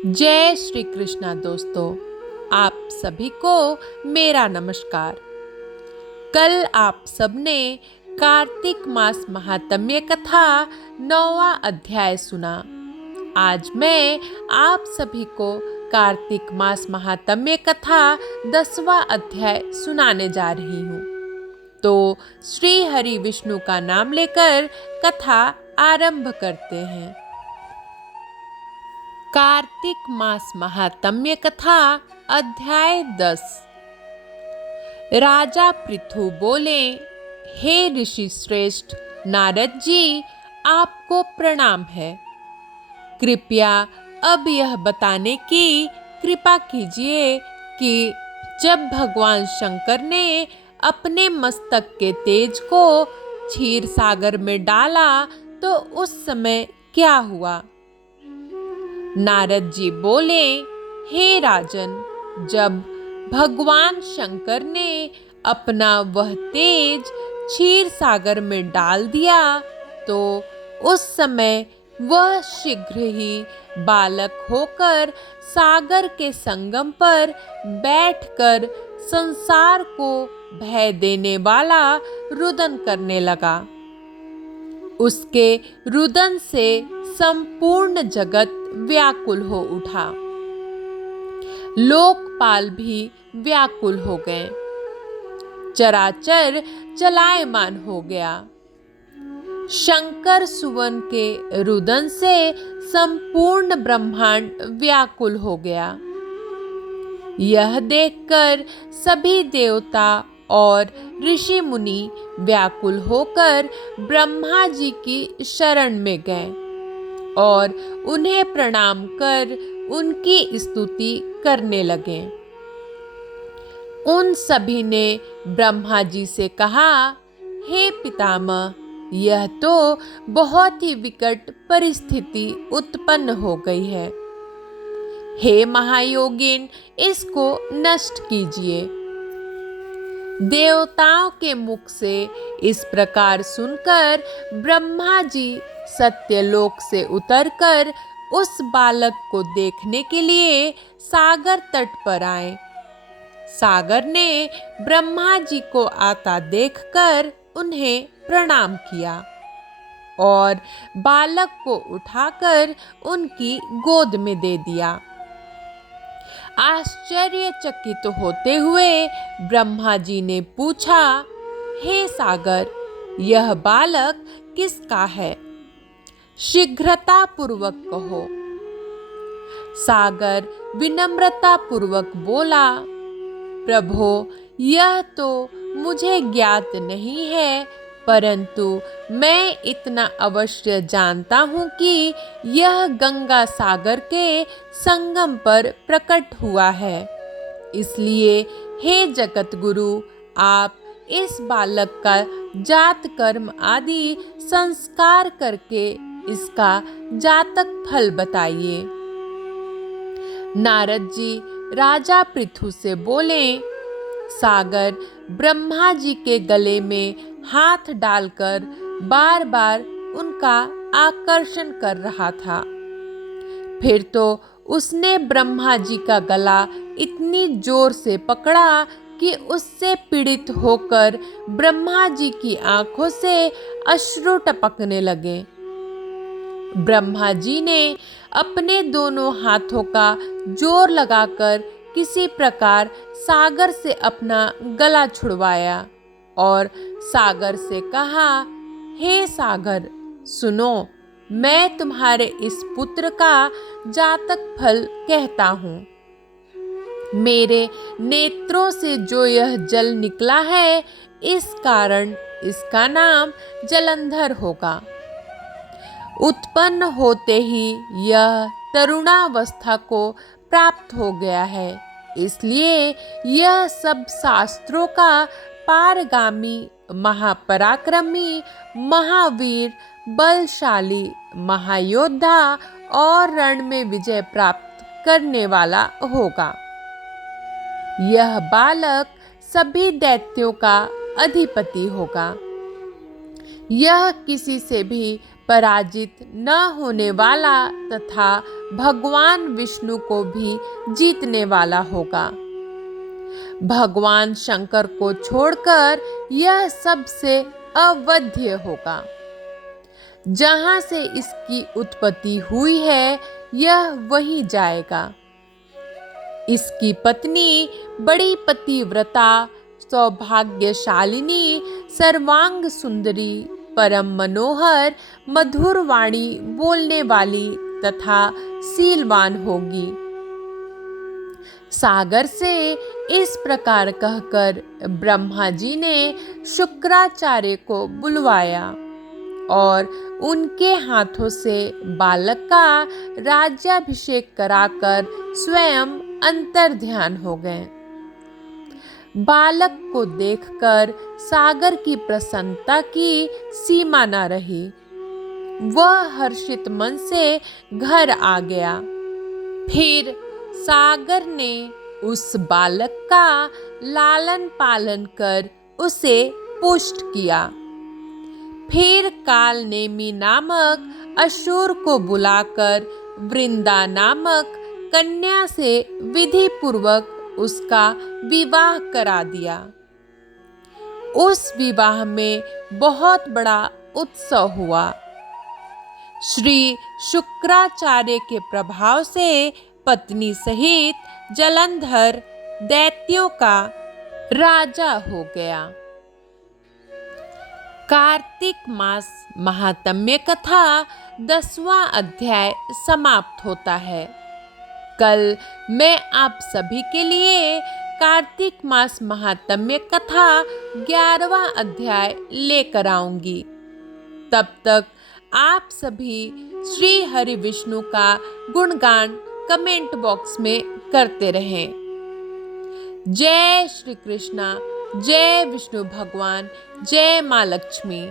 जय श्री कृष्णा दोस्तों, आप सभी को मेरा नमस्कार। कल आप सबने कार्तिक मास महात्म्य कथा 9वां अध्याय सुना। आज मैं आप सभी को कार्तिक मास महात्म्य कथा 10वां अध्याय सुनाने जा रही हूँ। तो श्री हरि विष्णु का नाम लेकर कथा आरंभ करते हैं। कार्तिक मास महात्म्य कथा अध्याय 10। राजा पृथु बोले, हे ऋषि श्रेष्ठ नारद जी, आपको प्रणाम है। कृपया अब यह बताने की कृपा कीजिए कि जब भगवान शंकर ने अपने मस्तक के तेज को क्षीर सागर में डाला तो उस समय क्या हुआ। नारद जी बोले, हे राजन, जब भगवान शंकर ने अपना वह तेज क्षीर सागर में डाल दिया तो उस समय वह शीघ्र ही बालक होकर सागर के संगम पर बैठकर संसार को भय देने वाला रुदन करने लगा। उसके रुदन से संपूर्ण जगत व्याकुल हो उठा। लोकपाल भी व्याकुल हो गए। चराचर चलायमान हो गया। शंकर सुवन के रुदन से संपूर्ण ब्रह्मांड व्याकुल हो गया। यह देखकर सभी देवता और ऋषि मुनि व्याकुल होकर ब्रह्मा जी की शरण में गए और उन्हें प्रणाम कर उनकी स्तुति करने लगे। उन सभी ने ब्रह्मा जी से कहा, हे पितामह, यह तो बहुत ही विकट परिस्थिति उत्पन्न हो गई है। हे महायोगिन, इसको नष्ट कीजिए। देवताओं के मुख से इस प्रकार सुनकर ब्रह्मा जी सत्यलोक से उतरकर उस बालक को देखने के लिए सागर तट पर आए। सागर ने ब्रह्मा जी को आता देखकर उन्हें प्रणाम किया और बालक को उठाकर उनकी गोद में दे दिया। आश्चर्यचकित होते हुए ब्रह्मा जी ने पूछा, हे सागर, यह बालक किसका है? शीघ्रता पूर्वक कहो। सागर विनम्रता पूर्वक बोला, प्रभो, यह तो मुझे ज्ञात नहीं है, परंतु मैं इतना अवश्य जानता हूँ कि यह गंगा सागर के संगम पर प्रकट हुआ है। इसलिए हे जगत गुरु, आप इस बालक का जात कर्म आदि संस्कार करके इसका जातक फल बताइए। नारद जी राजा पृथु से बोले, सागर ब्रह्मा जी के गले में हाथ डालकर बार बार उनका आकर्षण कर रहा था। फिर तो उसने ब्रह्मा जी का गला इतनी जोर से पकड़ा कि उससे पीड़ित होकर ब्रह्मा जी की आंखों से अश्रु टपकने लगे। ब्रह्मा जी ने अपने दोनों हाथों का जोर लगाकर किसी प्रकार सागर से अपना गला छुड़वाया और सागर से कहा, हे सागर, सुनो, मैं तुम्हारे इस पुत्र का जातक फल कहता हूँ। मेरे नेत्रों से जो यह जल निकला है, इस कारण इसका नाम जलंधर होगा। उत्पन्न होते ही यह तरुणावस्था को प्राप्त हो गया है, इसलिए यह सब शास्त्रों का पारगामी, महापराक्रमी, महावीर, बलशाली, महायोद्धा और रण में विजय प्राप्त करने वाला होगा। यह बालक सभी दैत्यों का अधिपति होगा। यह किसी से भी पराजित न होने वाला तथा भगवान विष्णु को भी जीतने वाला होगा। भगवान शंकर को छोड़कर यह सबसे अवध्य होगा। जहां से इसकी उत्पत्ति हुई है यह वहीं जाएगा। इसकी पत्नी बड़ी पतिव्रता, सौभाग्यशालिनी, सर्वांग सुंदरी, परम मनोहर, मधुर वाणी बोलने वाली तथा शीलवान होगी। सागर से इस प्रकार कहकर ब्रह्मा जी ने शुक्राचार्य को बुलवाया और उनके हाथों से बालक का राज्याभिषेक कराकर स्वयं अंतर्ध्यान हो गए। बालक को देखकर सागर की प्रसन्नता की सीमा न रही। वह हर्षित मन से घर आ गया। फिर सागर ने उस बालक का लालन पालन कर उसे पुष्ट किया। फिर कालनेमी नामक असुर को बुलाकर वृंदा नामक कन्या से विधि पूर्वक उसका विवाह करा दिया। उस विवाह में बहुत बड़ा उत्सव हुआ। श्री शुक्राचार्य के प्रभाव से पत्नी सहित जलंधर दैत्यों का राजा हो गया। कार्तिक मास महात्म्य कथा 10वां अध्याय समाप्त होता है। कल मैं आप सभी के लिए कार्तिक मास महात्म्य कथा 11वां अध्याय लेकर आऊंगी। तब तक आप सभी श्री हरि विष्णु का गुणगान कमेंट बॉक्स में करते रहें। जय श्री कृष्णा, जय विष्णु भगवान, जय माँ लक्ष्मी।